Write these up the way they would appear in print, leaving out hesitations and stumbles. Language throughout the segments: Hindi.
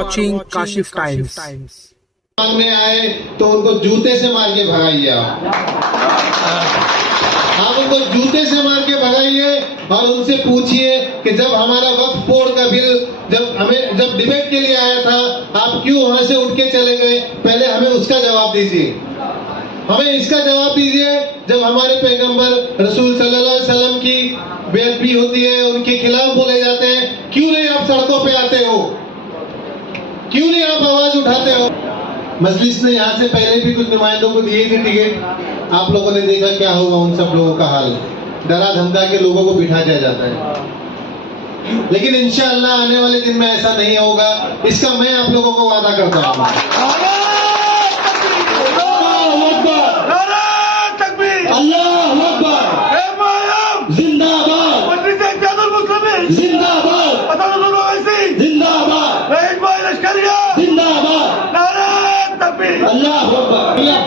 watching Kashif Times. मांगने आए तो उनको जूते से मार के भगाइए। आप उनको जूते से मार के भगाइए और उनसे पूछिए कि जब हमारा वक्फ बोर्ड का बिल जब डिबेट के लिए आया था, आप क्यों वहां से उठ के चले गए? पहले हमें उसका जवाब दीजिए। हमें इसका जवाब दीजिए, जब हमारे पैगंबर रसूल सल्लल्लाहु अलैहि वसल्लम की बेअदबी होती है, उनके खिलाफ बोले जाते हैं, क्यों नहीं आप सड़कों पे आते हो? क्यों नहीं आप आवाज उठाते हो? मजलिस ने यहाँ से पहले भी कुछ नुमाइंदों को दिए थे टिकट। आप लोगों ने देखा क्या होगा उन सब लोगों का हाल। डरा धमका के लोगों को बिठा दिया जाता है। लेकिन इंशाअल्लाह आने वाले दिन में ऐसा नहीं होगा, इसका मैं आप लोगों को वादा करता हूँ।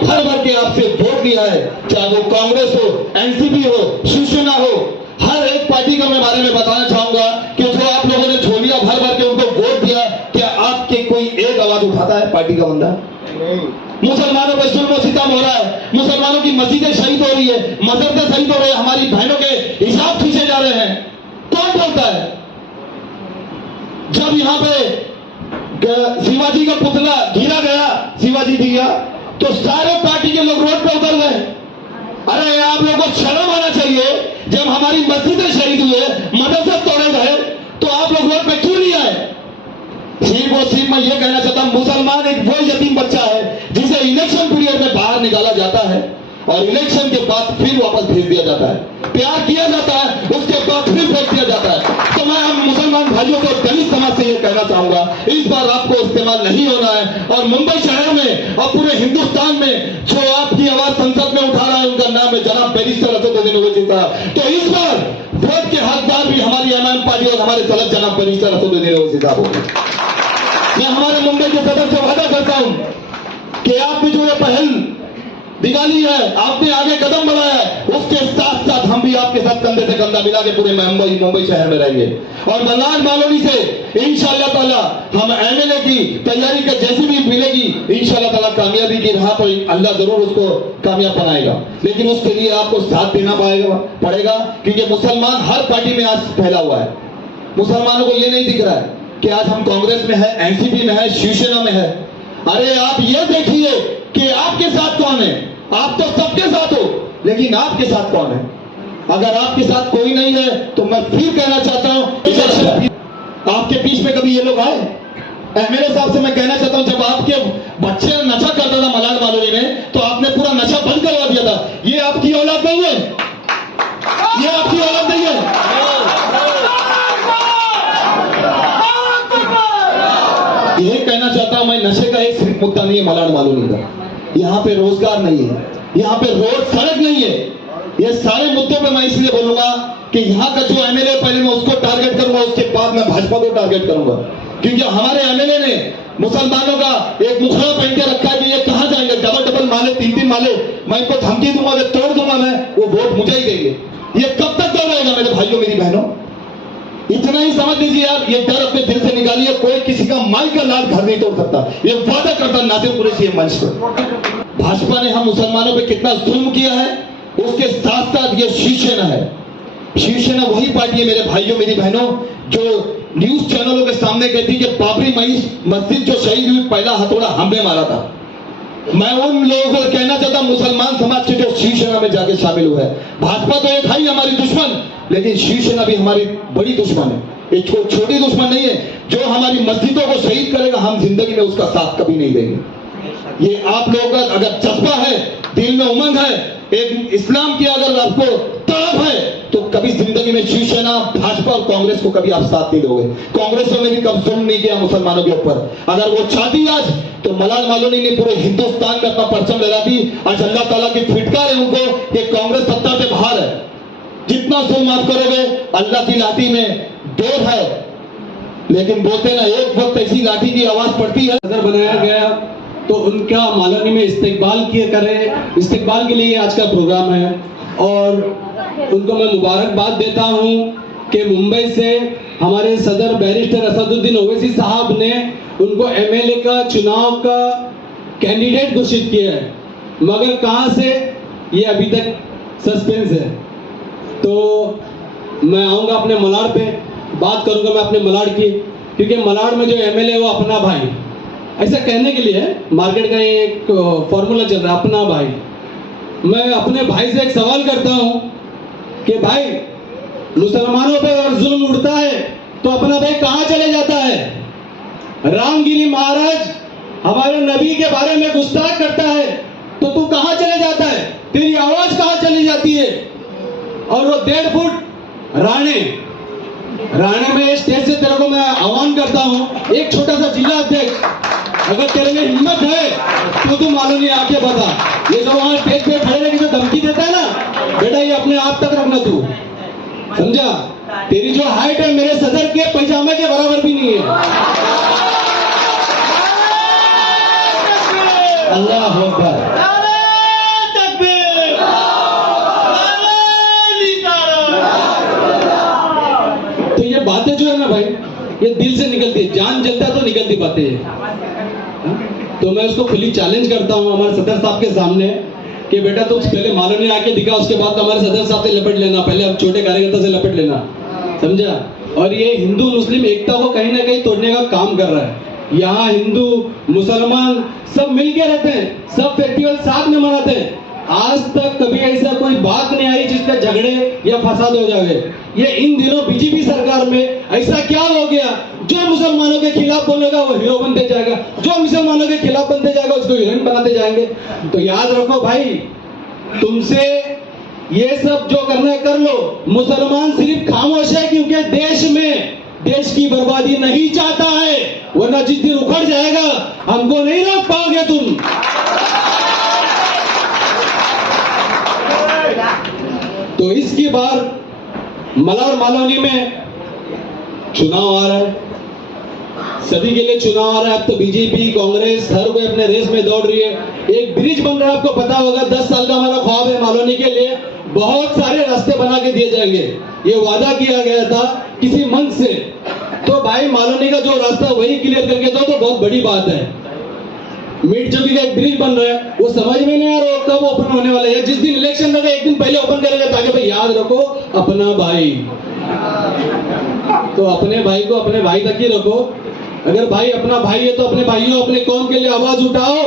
भर भर के आपसे वोट दिया है, चाहे वो कांग्रेस हो, एनसीपी हो, शिवसेना हो, हर एक पार्टी का मैं बारे में बताना चाहूंगा कि जो आप लोगों ने झोलिया भर भर के उनको वोट दिया, क्या आपके कोई एक आवाज उठाता है पार्टी का बंदा? मुसलमानों पर जुल्म सितम हो रहा है, मुसलमानों की मस्जिदें शहीद हो रही है, मदरसे शहीद हो रहे हैं, हमारी बहनों के हिसाब खींचे जा रहे हैं। कौन बोलता है? जब यहाँ पे शिवाजी का पुतला गिरा गया, शिवाजी जी गया, तो सारे पार्टी के लोग रोड पे उतर गए। अरे आप लोगों को शर्म आना चाहिए। जब हमारी मस्जिदें शहीद हुए, मदरसे तोड़े गए, तो आप लोग रोड पे क्यों नहीं आए? सिर्फ मैं ये कहना चाहता हूं, मुसलमान एक वो यतीम बच्चा है जिसे इलेक्शन पीरियड में बाहर निकाला जाता है और इलेक्शन के बाद फिर वापस भेज दिया जाता है, प्यार किया जाता है, उसके बाद फिर फेंक दिया जाता है। तो मैं हम मुसलमान भाइयों को दलित समाज से ये कहना चाहूंगा, इस बार आपको इस्तेमाल नहीं होना है। और मुंबई शहर में और पूरे हिंदुस्तान में जो आपकी आवाज संसद में उठा रहा है, उनका नाम है जनाब बैरिस्टर असदुद्दीन ओवैसी साहब। तो इस बार वोट के हकदार भी हमारी एमएम पार्टी और हमारे सदस्य जनाब बैरिस्टर असदुद्दीन ओवैसी साहब होंगे। मैं हमारे मुंबई के सदर से वादा करता हूं कि आपने जो ये पहल निकाली है, आपने आगे कदम बढ़ाया है, उसके साथ साथ हम भी आपके साथ कंधे से कंधा मिला के पूरे मुंबई शहर में रहेंगे। और मल्लार मालोनी से इंशाअल्लाह ताला हम एमएलए की तैयारी का जैसी भी मिलेगी, इंशाअल्लाह ताला कामयाबी की राह पर अल्लाह जरूर उसको कामयाब बनाएगा। लेकिन उसके लिए आपको साथ देना पड़ेगा, क्योंकि मुसलमान हर पार्टी में आज फैला हुआ है। मुसलमानों को ये नहीं दिख रहा है कि आज हम कांग्रेस में है, एनसीपी में है, शिवसेना में है। अरे आप ये देखिए कि आपके साथ कौन है। आप तो सबके साथ हो, लेकिन आपके साथ कौन है? अगर आपके साथ कोई नहीं है तो मैं फिर कहना चाहता हूं, आपके बीच में कभी ये लोग आए? एमएलए साहब से मैं कहना चाहता हूं, जब आपके बच्चे नशा करता था मलाड मालोनी में, तो आपने पूरा नशा बंद करवा दिया था। ये आपकी औलाद नहीं है, ये आपकी औलाद नहीं है। यही कहना चाहता हूं मैं, नशे का एक सिर्फ मुद्दा नहीं है मलाड मालोनी का। यहाँ पे रोजगार नहीं है, यहाँ पे रोड सड़क नहीं है। ये सारे मुद्दों पे मैं इसलिए बोलूंगा कि यहाँ का जो एमएलए, पहले मैं उसको टारगेट करूंगा, उसके बाद मैं भाजपा को टारगेट करूंगा। क्योंकि हमारे एमएलए ने मुसलमानों का एक मुखड़ा पहन के रखा है कि ये कहां जाएंगे, डबल माले, तीन माले, मैं इनको धमकी दूंगा, अगर तोड़ दूंगा मैं, वो वोट मुझे ही देंगे। ये कब तक दौड़ेगा मेरे भाइयों मेरी बहनों? इतना ही समझ लीजिए आप, ये डर अपने दिल से निकालिए। कोई किसी का माई का लाल घर नहीं तोड़ सकता, ये वादा करता नासिर कुरैशी मंच पर। भाजपा ने हम मुसलमानों पे कितना जुल्म किया है, उसके साथ साथ ये शिवसेना है। शिवसेना वही पार्टी है मेरे भाइयों मेरी बहनों, जो न्यूज चैनलों के सामने कहती कि बाबरी मस्जिद जो शहीद हुई, पहला हथौड़ा हमने मारा था। मैं उन लोगों को कहना चाहता हूं, मुसलमान समाज के जो शिवसेना में जाके शामिल हुआ है। भाजपा तो एक है ही हमारी दुश्मन, लेकिन शिवसेना भी हमारी बड़ी दुश्मन है। एक छोटी दुश्मन नहीं है। जो हमारी मस्जिदों को शहीद करेगा, हम जिंदगी में उसका साथ कभी नहीं देंगे। ये आप लोगों का अगर जज्बा है, दिल में उमंग है, एक इस्लाम की अगर आपको तड़प है, तो कभी जिंदगी में शिवसेना, भाजपा और कांग्रेस को कभी आप साथ नहीं दोगे। कांग्रेस ने भी कब जुल्म नहीं किया मुसलमानों के ऊपर। अगर वो चाहती आज तो मलाल मालोनी ने पूरे हिंदुस्तान में अपना परचम लहराती। आज अल्लाह ताला की फिटकार है उनको कि कांग्रेस सत्ता से बाहर है। जितना जुल्म आप करोगे, अल्लाह की लाठी में दौर है, लेकिन बोलते ना एक वक्त ऐसी लाठी की आवाज पड़ती है। अगर बनाया गया तो उनका मालानी में इस्तेकबाल किए करें। इस्तेकबाल के लिए आज का प्रोग्राम है और उनको मैं मुबारकबाद देता हूं कि मुंबई से हमारे सदर बैरिस्टर असदुद्दीन ओवैसी साहब ने उनको एमएलए का चुनाव का कैंडिडेट घोषित किया है, मगर कहां से ये अभी तक सस्पेंस है। तो मैं आऊंगा अपने मलाड पे, बात करूंगा मैं अपने मलाड की, क्योंकि मलाड में जो एमएलए वो अपना भाई, ऐसा कहने के लिए मार्केट का एक फॉर्मूला चल रहा है, अपना भाई। मैं अपने भाई से एक सवाल करता हूं कि भाई मुसलमानों पे अगर जुल्म उड़ता है तो अपना भाई कहां चले जाता है? रामगिरी महाराज हमारे नबी के बारे में गुस्ताख करता है तो तू कहां चले जाता है? तेरी आवाज कहां चली जाती है? और वो 1.5 फुट राणे में स्टेज से तेरे को मैं आह्वान करता हूं, एक छोटा सा जिला अध्यक्ष, अगर तेरे में हिम्मत है तो तू मालूम नहीं आके बता। ये जो वहां स्टेज पे खड़े रहकर जो धमकी देता है ना, बेटा ये अपने आप तक रखना तू, समझा? तेरी जो हाइट है मेरे सदर के पैजामे के बराबर भी नहीं है। अल्लाह अकबर। तो ये बातें जो है ना भाई, ये दिल से निकलती है, जान जलता है तो निकलती बातें हैं। तो मैं उसको खुली चैलेंज करता हूँ हमारे सदर साहब के सामने कि बेटा तुम पहले मालूम आके दिखा, उसके बाद हमारे सदर साहब से लपट लेना, पहले अब छोटे कार्यकर्ता से लपट लेना, समझा? और ये हिंदू मुस्लिम एकता को कहीं ना कहीं तोड़ने का काम कर रहा है। यहाँ हिंदू मुसलमान सब मिलके रहते हैं, सब फेस्टिवल साथ में मनाते हैं। आज तक कभी ऐसा कोई बात नहीं आई जिसका झगड़े या फसाद हो जाए। ये इन दिनों बीजेपी सरकार में ऐसा क्या हो गया, जो मुसलमानों के खिलाफ बोलेगा वो हीरो बनते जाएगा, जो मुसलमानों के खिलाफ बनते जाएगा उसको हीरोइन बनाते जाएंगे। तो याद रखो भाई, तुमसे ये सब जो करना है कर लो। मुसलमान सिर्फ खामोश है क्योंकि देश की बर्बादी नहीं चाहता है, वरना जिस दिन उखड़ जाएगा हमको नहीं रोक पाओगे तुम। तो इसकी बार मलाड मालौनी में चुनाव आ रहा है, सभी के लिए चुनाव आ रहा है। अब तो बीजेपी कांग्रेस हर कोई अपने रेस में दौड़ रही है। एक ब्रिज बन रहा है, आपको पता होगा, 10 साल का हमारा ख्वाब है मालौनी के लिए, बहुत सारे रास्ते बना के दिए जाएंगे, ये वादा किया गया था किसी मंच से। तो भाई मालौनी का जो रास्ता वही क्लियर करके दो तो बहुत बड़ी बात है। मिड चौकी का एक ब्रिज बन रहा है, वो समझ में नहीं आ रहा कब ओपन होने वाला है। जिस दिन इलेक्शन लगे एक दिन पहले ओपन करेंगे, ताकि भाई याद रखो अपना भाई, तो अपने भाई को अपने भाई तक ही रखो। अगर भाई अपना भाई है तो अपने भाइयों अपने कौम के लिए आवाज उठाओ,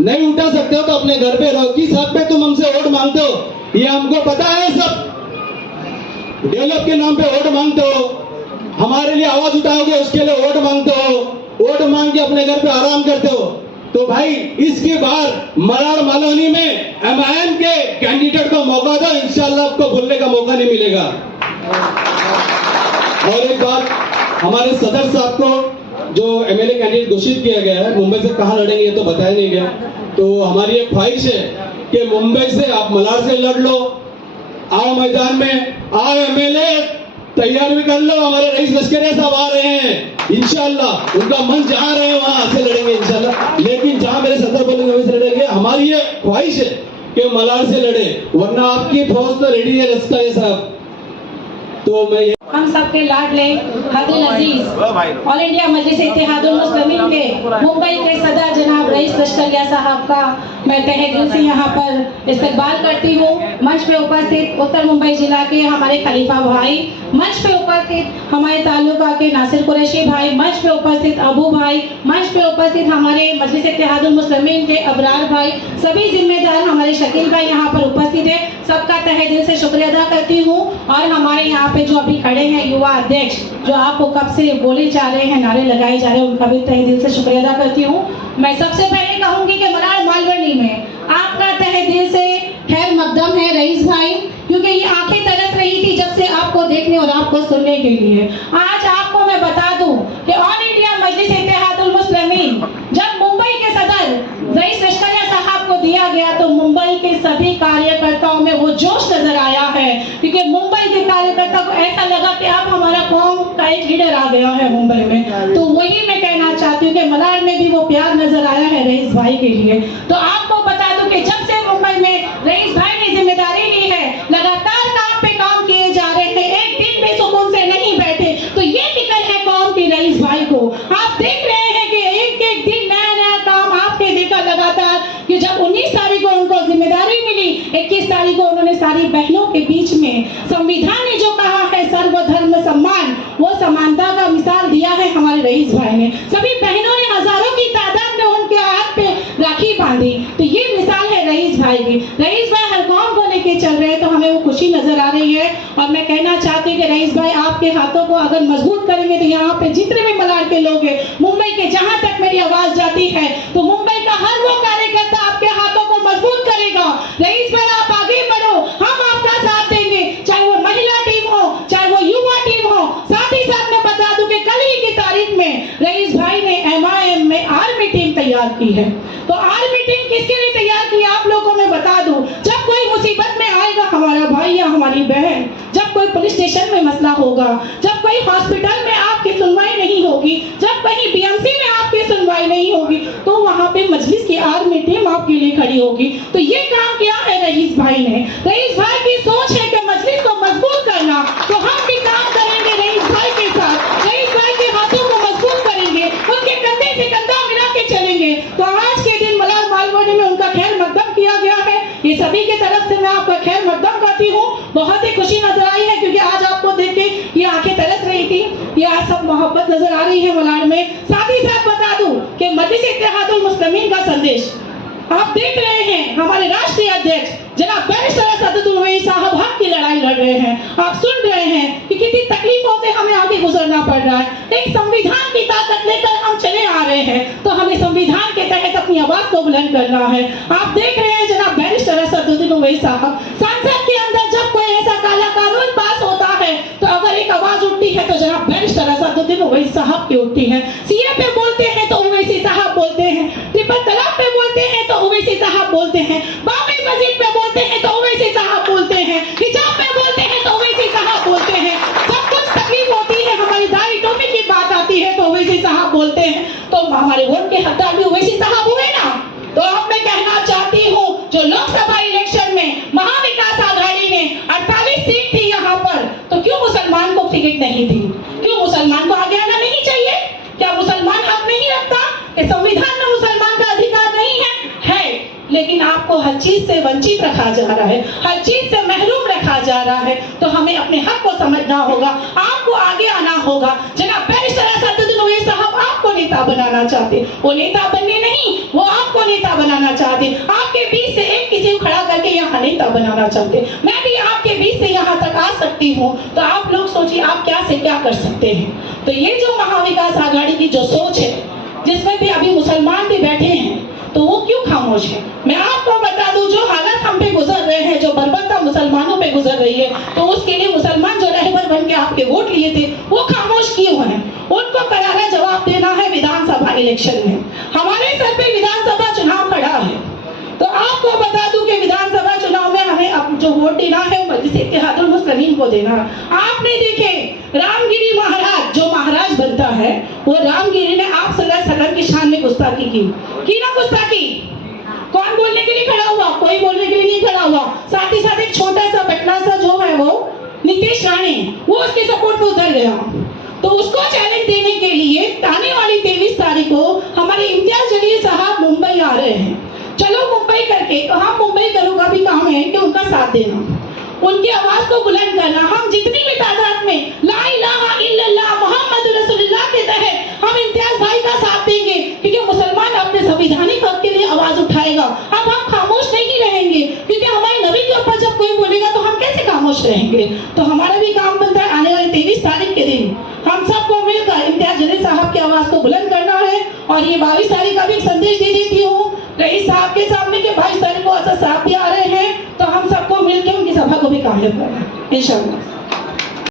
नहीं उठा सकते हो तो अपने घर पे रहो। किस हद पे तुम हमसे वोट मांगते हो ये हमको पता है, सब डेवलप के नाम पे वोट मांगते हो, हमारे लिए आवाज उठाओगे उसके लिए वोट मांगते हो, वोट मांग के अपने घर पे आराम करते हो। तो भाई इसकी बार मलाड मालौनी में एमआईएम के कैंडिडेट को मौका दो, इंशाल्लाह आपको भूलने का मौका नहीं मिलेगा। और एक बात, हमारे सदर साहब को जो एमएलए कैंडिडेट घोषित किया गया है, मुंबई से कहां लड़ेंगे ये तो बताया नहीं गया। तो हमारी एक ख्वाहिश है कि मुंबई से आप मलाड से लड़ लो, आओ मैदान में, आओ एमएलए तैयार भी कर लो, हमारे रईस लश्करिया साहब आ रहे हैं इंशाल्लाह, उनका मन जहां रहे वहां से लड़ेंगे इंशाल्लाह। लेकिन जहां मेरे सदर बोलेंगे वहीं से लड़ेंगे। हमारी ये ख्वाहिश है कि मलाड से लड़े, वरना आपकी फौज तो रेडी है लश्करिया साहब। तो मैं हम सबके लाडले हादिल अजीज ऑल इंडिया मजलिस इत्तेहादुल मुस्लिमीन के मुंबई के सदर जनाब रईस लश्करिया साहब का मैं तहे दिल से यहाँ पर इस्तकबाल करती हूँ। मंच पे उपस्थित उत्तर मुंबई जिला के हमारे खलीफा भाई, मंच पे उपस्थित हमारे तालुका के नासिर कुरैशी भाई, मंच पे उपस्थित अबू भाई, मंच पे उपस्थित हमारे मजलिस इत्तेहादुल मुस्लिमीन के अबरार भाई, सभी जिम्मेदार हमारे शकील भाई यहाँ पर उपस्थित है, सबका तहे दिल से शुक्रिया अदा करती हूँ। और हमारे यहाँ पे जो अभी खड़े हैं युवा अध्यक्ष, जो आपको कब से बोले जा रहे हैं, नारे लगाए जा रहे हैं, उनका भी तहे दिल से शुक्रिया अदा करती हूँ। मैं सबसे पहले कहूंगी कि मलाड मालवनी में आपका तहे दिल से खैर मकदम है रईस भाई, क्योंकि ये आंखें तरस रही थी जब से आपको देखने और आपको सुनने के लिए। आज आपको मैं बता दूं कि ऑल इंडिया मजलिस इत्तेहादुल मुस्लिमीन जब मुंबई के सदर रईस लश्करिया साहब को दिया गया तो मुंबई के सभी कार्यकर्ताओं में वो जोश नजर आया है, क्योंकि मुंबई के कार्यकर्ता को ऐसा लगा कि अब हमारा कौम का एक लीडर आ गया है मुंबई में। तो वही मैं कहना चाहती हूँ कि मलाड में भी वो प्यार नजर आया है रईस भाई के लिए। तो आपको बता दूं कि जब से मुंबई में रईस भाई ने जिम्मेदारी ली है, लगातार काम पे काम किए जा रहे हैं, एक दिन भी सुकून से नहीं बैठे। तो ये फिक्र है कौम की रईस भाई को। आप देख रहे हैं कि बहनों के बीच में संविधान ने जो कहा है सर्वधर्म सम्मान, वो समानता का मिसाल दिया है हमारे रईस भाई ने। सभी बहनों ने हजारों की तादाद में उनके हाथ पे राखी बांधी, तो ये मिसाल है रईस भाई की। रईस भाई हर कौम को लेके चल रहे हैं, तो हमें वो खुशी नजर आ रही है। और मैं कहना चाहती हूँ कि रईस भाई आपके हाथों को अगर मजबूत करेंगे तो यहाँ पे जितने भी मलाड के लोग हैं, मुंबई के जहां तक मेरी आवाज जाती है, तो मुंबई का हर वो कार्यकर्ता आपके हाथों को मजबूत करेगा। रईस भाई आप आगे बढ़ो, हम आपका साथ देंगे, चाहे वो महिला टीम हो, चाहे वो युवा टीम हो। साथ ही साथ मैं बता दूं कि कल ही की तारीख में रईस भाई ने MIM में आर्मी टीम तैयार की है। तो आर्मी टीम किसके लिए तैयार की आप लोगों को मैं बता दूं, जब कोई मुसीबत में आएगा हमारा भाई या हमारी बहन, जब कोई पुलिस स्टेशन में मसला होगा, जब कोई हॉस्पिटल में आपकी सुनवाई नहीं होगी, जब कहीं BMC में आपकी सुनवाई नहीं होगी, तो वहां पे मजलिस की आर्मी टीम आपके लिए खड़ी होगी। तो ये काम किया है रईस भाई ने। रईस भाई की सोच है कि मजलिस को मजबूत करना, तो हम भी काम करेंगे रईस भाई के साथ, रईस भाई के हाथों को मजबूत करेंगे, उनके कंधे से कंधा मिला के चलेंगे। तो आज के दिन मलाड मालवनी में उनका खैर मकदम किया गया है, ये सभी की तरफ से मैं आपका खैर मकदम करती हूँ। बहुत ही खुशी नजर आई है, क्योंकि आज आपको देख के ये आंखें तरस रही थी, ये आज सब मोहब्बत नजर आ रही है मलाड में। साथ ही साथ बता दूं कि मजलिस इत्तेहादुल मुस्लिमीन का संदेश आप देख रहे हैं, हमारे राष्ट्रीय अध्यक्ष जनाब बैरिस्टर असदुद्दीन ओवैसी साहब हक की लड़ाई लड़ रहे हैं। आप सुन रहे हैं कि कितनी तकलीफों से हमें आगे गुजरना पड़ रहा है। एक संविधान की ताकत लेकर हम चले आ रहे हैं, तो हमें संविधान के तहत अपनी आवाज को बुलंद करना है। आप देख रहे हैं जनाब बैरिस्टर असदुद्दीन ओवैसी साहब, संसद के अंदर जब कोई ऐसा काला कानून पास होता है, तो अगर एक आवाज उठती है तो जनाब बैरिस्टर असदुद्दीन ओवैसी साहब की उठती है। CA पे बोलते हैं तो ओवैसी साहब बोलते हैं, ट्रिपल तलाक पे बोलते हैं तो ओवैसी साहब बोलते हैं, बाबरी मस्जिद पे बोलते हैं तो ओवैसी साहब बोलते हैं, हिजाब पे बोलते हैं तो ओवैसी साहब बोलते हैं। जब कुछ तकलीफ होती है, हमारी दाढ़ी टोपी की बात आती है, तो ओवैसी साहब बोलते हैं। तो हमारे वोट के हकदार भी ओवैसी साहब हुए ना। तो अब मैं कहना चाहती हूँ, जो लोकसभा इलेक्शन में महाविकास आघाड़ी ने 48 सीट थी यहाँ पर, तो क्यों मुसलमान को टिकट नहीं दी? क्यों मुसलमान को आगे आना नहीं चाहिए? क्या मुसलमान हक नहीं रखता? संविधान में मुसलमान का अधिकार नहीं है? लेकिन आपको हर चीज से वंचित रखा जा रहा है, हर चीज से महरूम रखा जा रहा है। तो हमें अपने हक को समझना होगा, आपको आगे आना होगा। जनाब बैरिस्टर असदुद्दीन ओवैसी साहब आपको नेता बनाना चाहते, वो नेता बनने नहीं, वो आपको नेता बनाना चाहते। आपके बीच से एक किसी को खड़ा करके यहाँ नेता बनाना चाहते। मैं भी आपके बीच से यहाँ तक आ सकती हूँ, तो आप लोग सोचिए आप क्या से क्या कर सकते हैं। तो ये जो महाविकास आघाड़ी की जो सोच है, जिसमें भी अभी मुसलमान भी बैठे हैं, तो वो क्यों खामोश है? मैं आपको बता दूं, जो हालत हम पे गुजर रहे हैं, जो बर्बरता मुसलमानों पे गुजर रही है, तो उसके लिए मुसलमान जो रहबर बन के आपके वोट लिए थे, वो खामोश क्यों हैं? उनको करारा जवाब देना है विधानसभा इलेक्शन में। हमारे सर पे विधानसभा चुनाव खड़ा है, तो आपको बता दूं कि विधानसभा चुनाव में हमें अब जो वोट देना है वो मजलिस इत्तेहादुल मुस्लिमीन को देना है। आपने देखे रामगिरी महाराज जो महाराज बनता है, वो रामगिरी ने आप सल्लल्लाहु अलैहि वसल्लम की शान में गुस्ताखी की ना गुस्ताखी? कौन बोलने के लिए खड़ा हुआ? कोई बोलने के लिए नहीं खड़ा हुआ। साथ ही साथ एक छोटा सा पटना सा जो है वो नीतीश राणे, वो उसके सपोर्ट में उतर गया। तो उसको चैलेंज देने के लिए आने वाली 23 तारीख को हमारे इम्तियाज जलील साहब मुंबई आ रहे हैं। चलो मुंबई करके, तो हम मुंबई करो का भी काम है कि उनका साथ देना, उनकी आवाज को बुलंद करना। हम जितनी भी तादाद में ला इलाहा इल्लल्लाह मुहम्मद रसूलुल्लाह के तहत हम इम्तियाज भाई का साथ देंगे, क्योंकि मुसलमान अपने संवैधानिक हक के लिए आवाज उठाएगा। अब हम खामोश नहीं रहेंगे, क्योंकि हमारे नबी के ऊपर जब कोई बोलेगा तो हम कैसे खामोश रहेंगे? तो हमारा भी काम बनता है आने वाली 23 तारीख के दिन हम सबको मिलकर इम्तियाज जलील साहब की आवाज को बुलंद करना है। और ये 22 तारीख का भी संदेश दे देती हूँ रईस साहब के सामने के 22 तारीख को असद साहब भी आ रहे हैं, तो हम सबको मिलकर उनकी सभा को भी कामयाब करना है इंशाअल्लाह।